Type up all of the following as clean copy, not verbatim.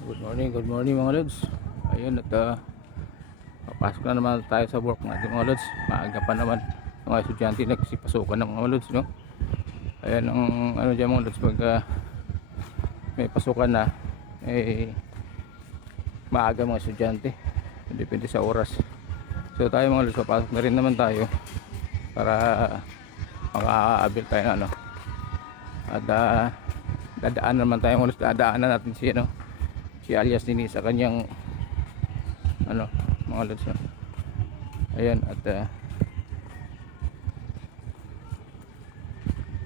Good morning mga lods. Ayun at papasok na naman tayo sa work natin mga lods. Maaga pa naman ang mga estudyante nagsipasukan ng mga lods, no? Ayan ang ano dyan mga lods, pag may pasukan na maaga mga estudyante, depende sa oras. So tayo mga lods, papasok na rin naman tayo para makaabil tayo na ano. At dadaan naman tayo mga lods, dadaanan natin si ano, si alias nini sa kanyang ano mga lods, no? Ayan at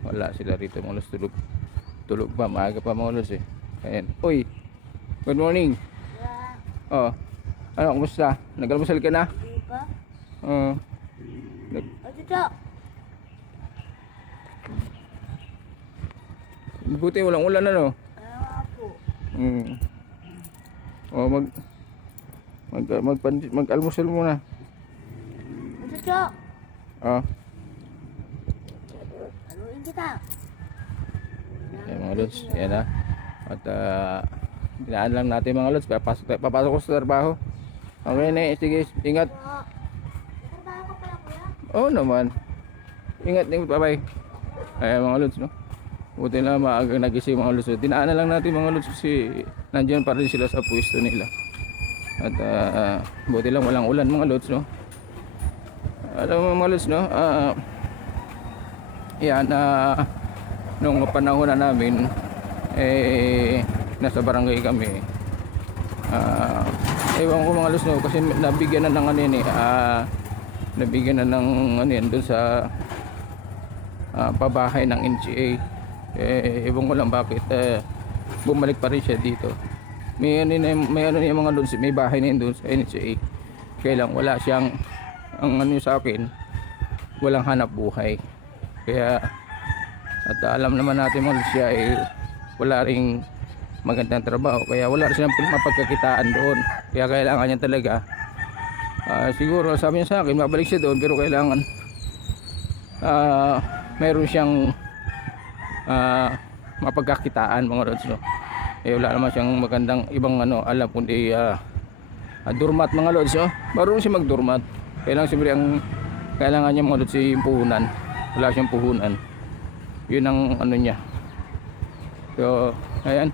wala sila rito mga lods, tulog pa, maaga pa mga lods Ayan, uy, good morning. Oh, ano, kumusta? Nag-almusal ka na? Di ba? Dito. Buti walang ulan, ano? Kaya po. Oh, mag-almusal muna. Dito. Oh. Haluin kita. Ayan mga lods, ayan na. At dinaan lang natin mga lods, papasok ko sa trabaho. Okay na, sige, ingat. Trabaho ka pala, kuya? Oo naman. Ingat, bye bye. Ayan mga lods, no? Buti na maaga nagising mga lods. Dinaan lang natin mga lods kasi nandiyan pa rin sila sa pwesto nila. At buti lang walang ulan mga lods, no? Alam mo mga lods, no? Yan, nung panahon na namin nasa barangay kami, ewan ko mga lods, no? Kasi nabigyan na ng ano yun nabigyan na ng ano yun doon sa pabahay ng NCA. Ewan ko lang bakit bumalik pa rin siya dito. May ano yung mga lods, may bahay na yun doon sa NCA, kaya lang wala siyang, ang ano sa akin, walang hanap buhay. Kaya at alam naman natin mga lods, siya wala ring magandang trabaho, kaya wala rin silang mapagkakitaan doon. Kaya kailangan niya talaga, siguro sabi niya sa akin mabalik siya doon, pero kailangan mayroon siyang mapagkakitaan mga lods, no? Wala naman siyang magandang ibang ano alam kundi durmat mga lods, no? Marunong siya magdurmat, kailangan siyempre ang kailangan niya mga lods yung puhunan. Wala siyang puhunan, yun ang ano niya. So ayan,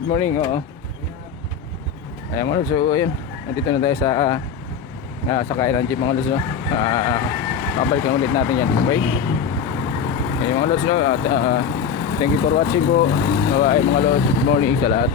good morning. Oo, ayan mga lods, so ayan, nandito na tayo sa kainan jeep mga lods, no? Babalikan ulit natin yan, okay? Ayan mga lods, no? At thank you for watching po. Bye mga lods, good morning sa lahat.